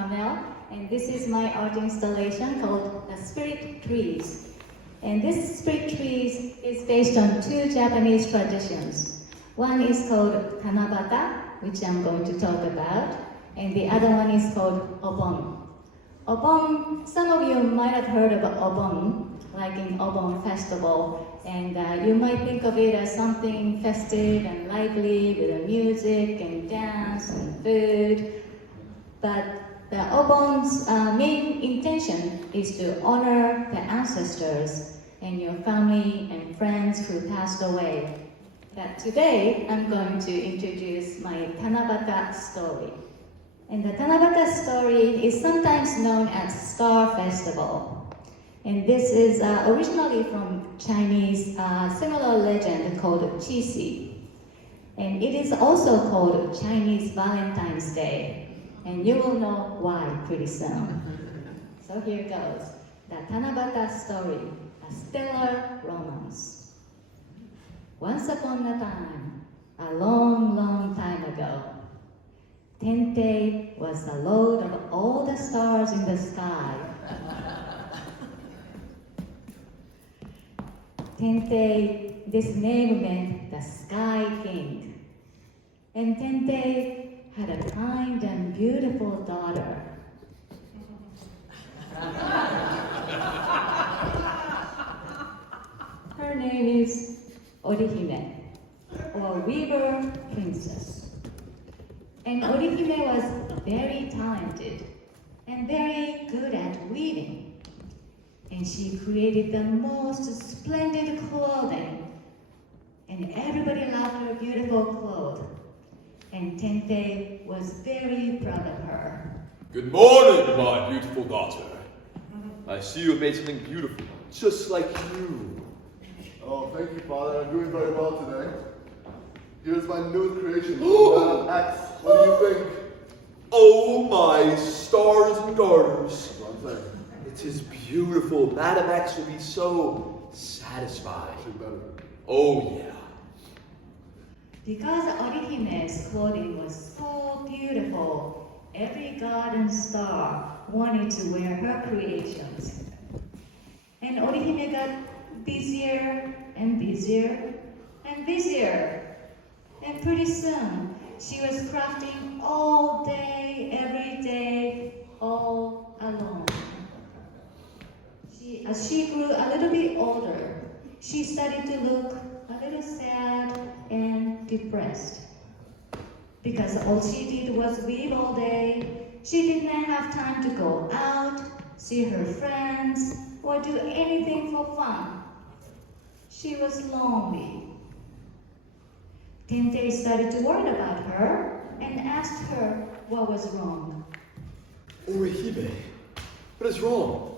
Carmel, and this is my art installation called The Spirit Trees. And this Spirit Trees is based on two Japanese traditions. One is called Tanabata, which I'm going to talk about, and the other one is called Obon. Obon, some of you might have heard of Obon, like in Obon Festival, and you might think of it as something festive and lively with music and dance and food. But the Obon's main intention is to honor the ancestors and your family and friends who passed away. But today, I'm going to introduce my Tanabata Story. And the Tanabata Story is sometimes known as Star Festival. And this is originally from Chinese similar legend called Qixi. And it is also called Chinese Valentine's Day. And you will know why pretty soon. So here goes, the Tanabata Story, a stellar romance. Once upon a time, a long, long time ago, Tente was the lord of all the stars in the sky. Tente, this name meant the Sky King. And Tente had a kind and beautiful daughter. Her name is Orihime, or Weaver Princess. And Orihime was very talented and very good at weaving. And she created the most splendid clothing. And everybody loved her beautiful clothes. And Tente was very proud of her. Good morning, my beautiful daughter. I see you have made something beautiful, just like you. Oh, thank you, Father. I'm doing very well today. Here's my newest creation, Madame X. What do you think? Oh, my stars and garters. That's what I'm saying. It is beautiful. Madame X will be so satisfied. Actually better. Oh, yeah. Because Orihime's clothing was so beautiful, every god and star wanted to wear her creations. And Orihime got busier and busier and busier. And pretty soon, she was crafting all day, every day, all alone. As she grew a little bit older, she started to look a little sad and depressed. Because all she did was weave all day, she did not have time to go out, see her friends, or do anything for fun. She was lonely. Tente started to worry about her and asked her what was wrong. Orihime, what is wrong?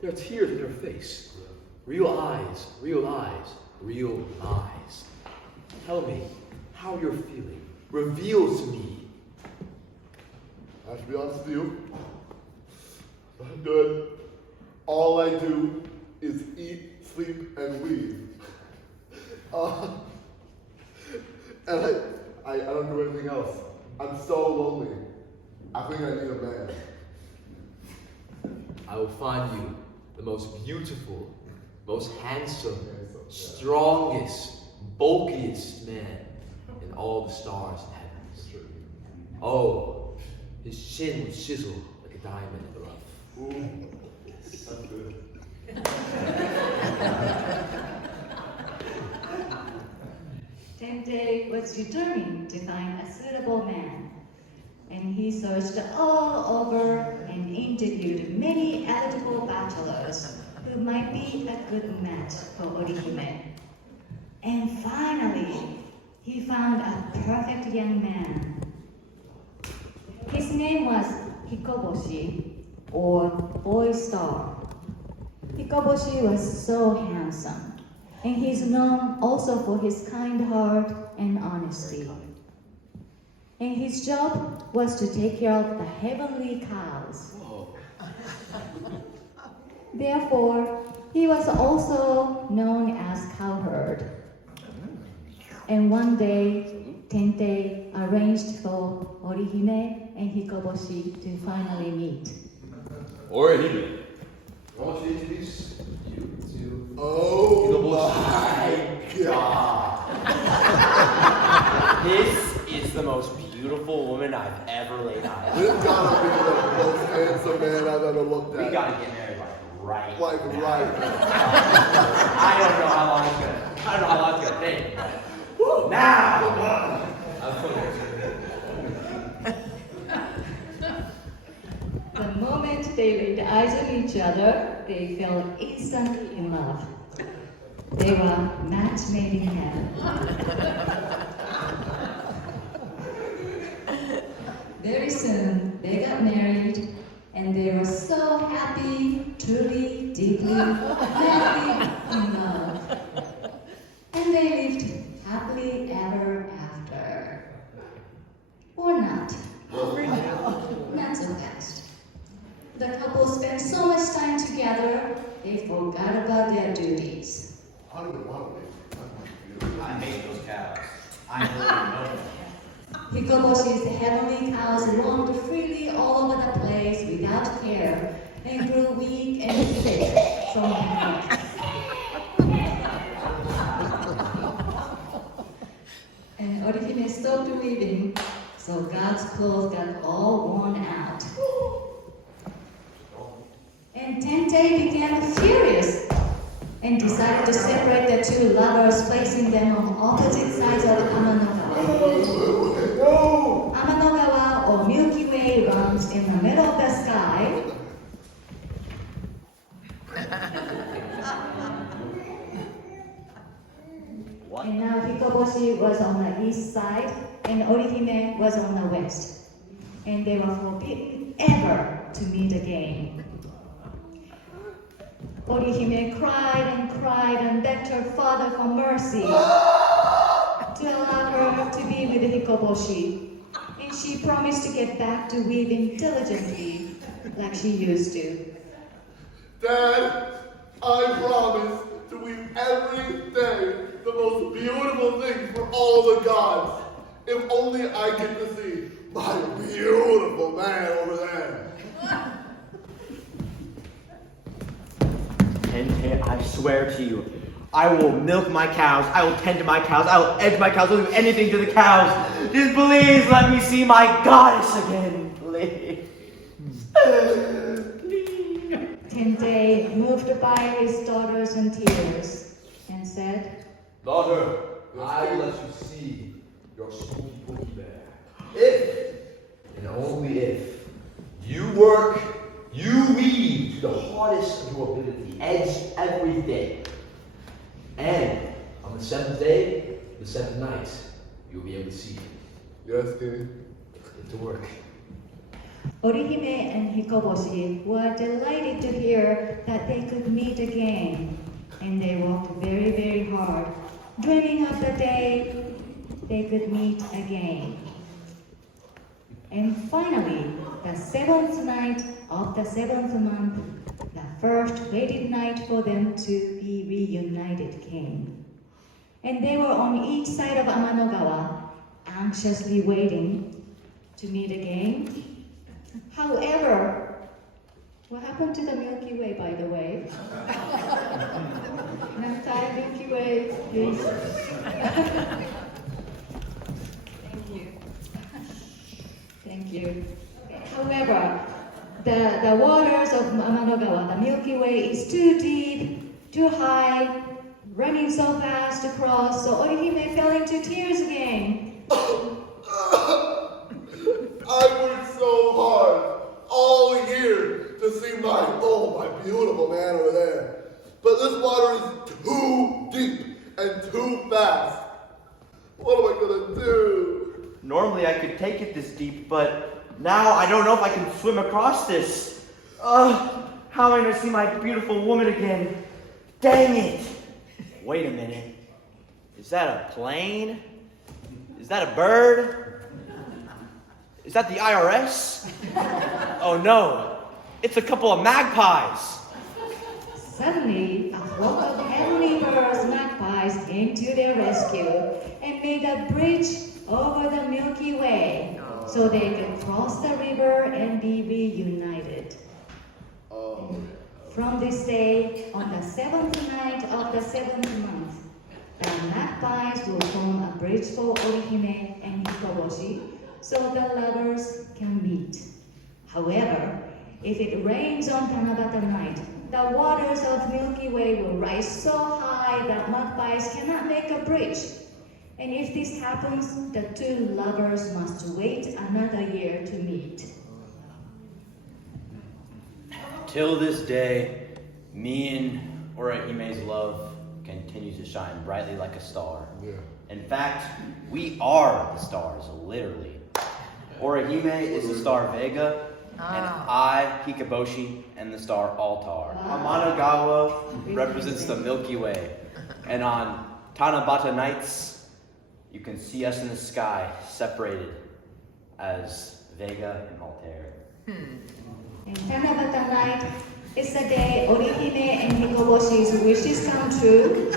There are tears in her face. Real eyes, real eyes, real eyes. Tell me how you're feeling. Reveal to me. I have to be honest with you. I'm good. All I do is eat, sleep, and weave. And I don't do anything else. I'm so lonely. I think I need a man. I will find you the most beautiful, most handsome, strongest, bulkiest man in all the stars and heavens. Oh, his chin would chisel like a diamond in the rough. Ooh, that's good. Tente was determined to find a suitable man. And he searched all over and interviewed many eligible bachelors who might be a good match for Orihime. And finally, he found a perfect young man. His name was Hikoboshi, or Boy Star. Hikoboshi was so handsome, and he's known also for his kind heart and honesty. And his job was to take care of the heavenly cows. Therefore, he was also known as cowherd. And one day, Tentei arranged for Orihime and Hikoboshi to finally meet. Orihime, I want to introduce you to Oh Hikoboshi. my God. This is the most beautiful woman I've ever laid eyes on. This gotta be the most handsome man I've ever looked at. We gotta get married right Like now. right now. I don't know how long it's gonna take, but now! The moment they laid eyes on each other, they fell instantly in love. They were match made in heaven. Very soon, they got married, and they were so happy, truly, deeply, madly in love. And they lived happily ever after. Or not. Not so fast. The couple spent so much time together, they forgot about their duties. I don't even want to leave. I hate those cows. I really know them. Hikoboshi's heavenly cows roamed freely all over the place without care and grew weak and sick from the heat. And Orihime stopped weaving, so God's clothes got all worn out. And Tentei became furious and decided to separate the two lovers, placing them on opposite sides of Amanogawa. Amanogawa, or Milky Way, runs in the middle of the sky. What? And now Hikoboshi was on the east side, and Orihime was on the west. And they were forbidden ever to meet again. Orihime cried and begged her father for mercy to allow her to be with Hikoboshi. And she promised to get back to weaving diligently like she used to. Dad, I promise to weave every day the most beautiful things for all the gods. If only I get to see my beautiful man over there. Tentei, I swear to you, I will milk my cows, I will tend to my cows, I will edge my cows, I will do anything to the cows. Just please let me see my goddess again, please. Tentei, moved by his daughters in tears, and said, Daughter, I will let you see your spooky pookie bear. If, and only if, you work, you weave to the hardest of your ability, edge every day. And on the seventh day, the seventh night, you'll be able to see. Yes, Kenny? Get to work. Orihime and Hikoboshi were delighted to hear that they could meet again, and they worked very, very hard, dreaming of the day they could meet again. And finally, the seventh night of the seventh month, the first fated night for them to be reunited came. And they were on each side of Amanogawa, anxiously waiting to meet again. However, what happened to the Milky Way, by the way? Next time, Milky Way, please. Thank you. Thank you. However, the waters of Amanogawa, the Milky Way, is too deep, too high, running so fast to cross, so Orihime fell into tears again. I worked so hard all year to see my beautiful man over there. But this water is too deep and too fast. What am I gonna do? Normally I could take it this deep, but now I don't know if I can swim across this. How am I going to see my beautiful woman again? Dang it! Wait a minute. Is that a plane? Is that a bird? Is that the IRS? Oh no, it's a couple of magpies. Suddenly, a flock of heavenly birds, magpies, came to their rescue and made a bridge over the Milky Way so they can cross the river and be reunited. From this day, on the 7th night of the 7th month, the magpies will form a bridge for Orihime and Hikoboshi so the lovers can meet. However, if it rains on Tanabata night, the waters of Milky Way will rise so high that magpies cannot make a bridge. And if this happens, the two lovers must wait another year to meet. Till this day, me and Orihime's love continues to shine brightly like a star. Yeah. In fact, we are the stars, literally. Orihime is the star Vega, and I, Hikoboshi, am the star Altar. Amanagawa represents the Milky Way, and on Tanabata nights, you can see us in the sky, separated as Vega and Altair. And Tanabata night is the day Orihime and Hikoboshi's wishes come true.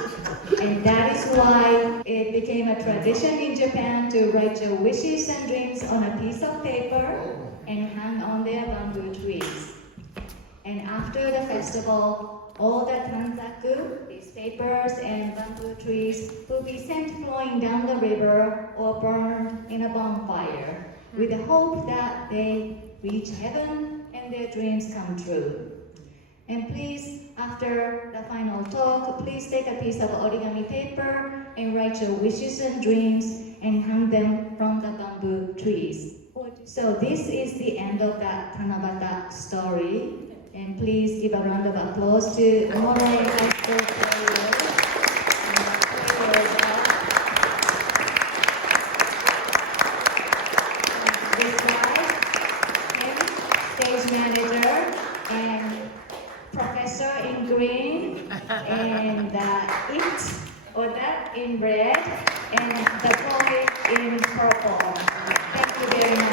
And that is why it became a tradition in Japan to write your wishes and dreams on a piece of paper and hang on their bamboo trees. And after the festival, all the tanzaku, these papers and bamboo trees, will be sent flowing down the river or burned in a bonfire with the hope that they reach heaven and their dreams come true. And please, after the final talk, please take a piece of origami paper and write your wishes and dreams and hang them from the bamboo trees. So this is the end of that Tanabata story. And please give a round of applause to Monterey High School players. This guy, stage manager, and professor in green, and it or that in red, and the boy in purple. Thank you very much.